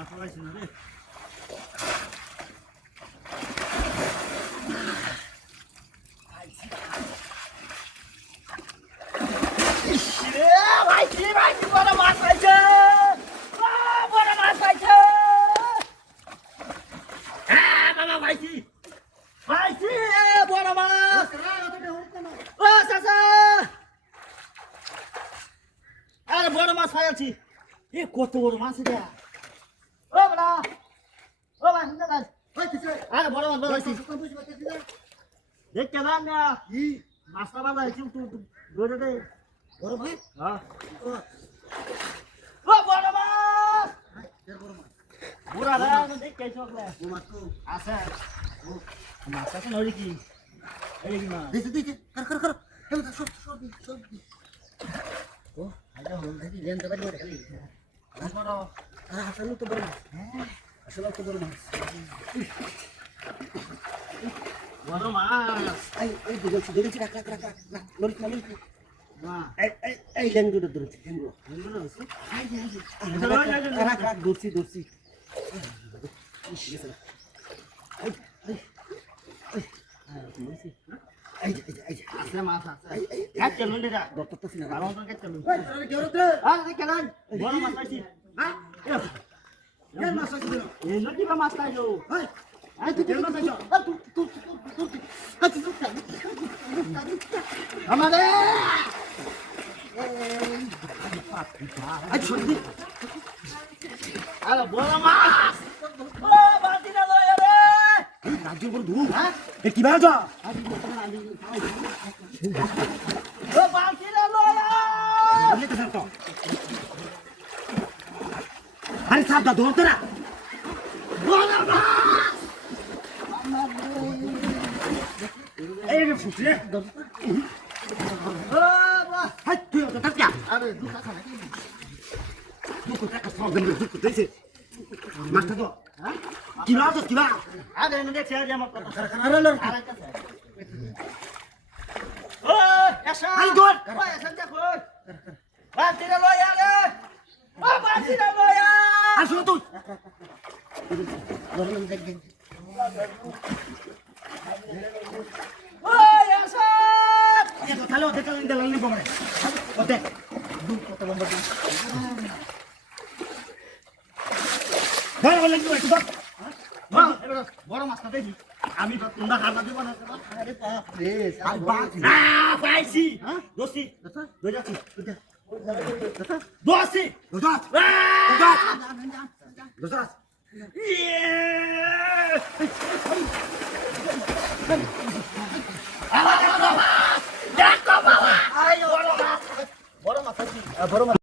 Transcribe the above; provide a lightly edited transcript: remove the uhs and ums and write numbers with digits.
মাছ পাইছি না রে। ভাইছি বড় মাছ পাইছে, বড় মাছ পাইছে। হ্যাঁ বাবা ভাইছি, ভাইছি বড় মাছ। ও চাচা, আরে বড় মাছ পাইছি। এ কত বড় মাছ এটা। ও বড়, ও মাছ না। আরে বড় মাছ পাইছি। দেখ কেমন না কি মাছটা বাজা হইছে তুই ধরে দে। বড় মাছ? হ্যাঁ। ও বড় মাছ। বড় মাছ। বুড়া রে দেখ কে চকলে। ও মাছ তো আছে। ও মাছ আছে নড়ি কি? এই কি মাছ? দেখে কর। এই তো সব। ও আইডা হল দেখি লেন তো বাড়ি খালি। বড় আসলে তো বড় মাছ। হ্যাঁ আসলে তো বড় মাছ। বড় মাছ। এই দেখেছি রাখ লড়ি না এই লেঙ্গুটা ধরেছি লেঙ্গু ধরেছি রাখ ধরছি মাছ আছে মাছ পাইছো আমারে আরে বড় মাছ ও বালতি না লয় রে রাজ্য বড় ধু হ্যাঁ এ কি বাজা ও বালতি না লয় বলে তো স্যার তো আরে সাপ দা ধরতে না বড় মাছ এই রে ফুটলে ও বাহ হাই তুই তো টাকা আরে দুটা খানা দুটো টাকা সব দেন দুটো দিছে মাছটা তো হ্যাঁ কি বা আরে এনে দেখছি আজ আমার কথা আরে আরে ও এসা আই গোল ও এসা দেখো বালতিরা লয় আরে ও বালতিরা লয় আসো তুই ধরলাম দেখ ও এসা দেখো তাহলে দেখো দিলাম নি বমরে ও দেখ দু কত নম্বর দিন বড় লাগবে একটু ধর মা এবার বড় মাছটা দেখি আমি তো তোমরা হারবা দিব না আরে বাপ রে আর বাপ না পাইছি হ্যাঁ দোস্তি দই যাচ্ছি দোস্তি দোস্ত ইয়ে দেখো বাবা আই বড় মাছ বড় মাছ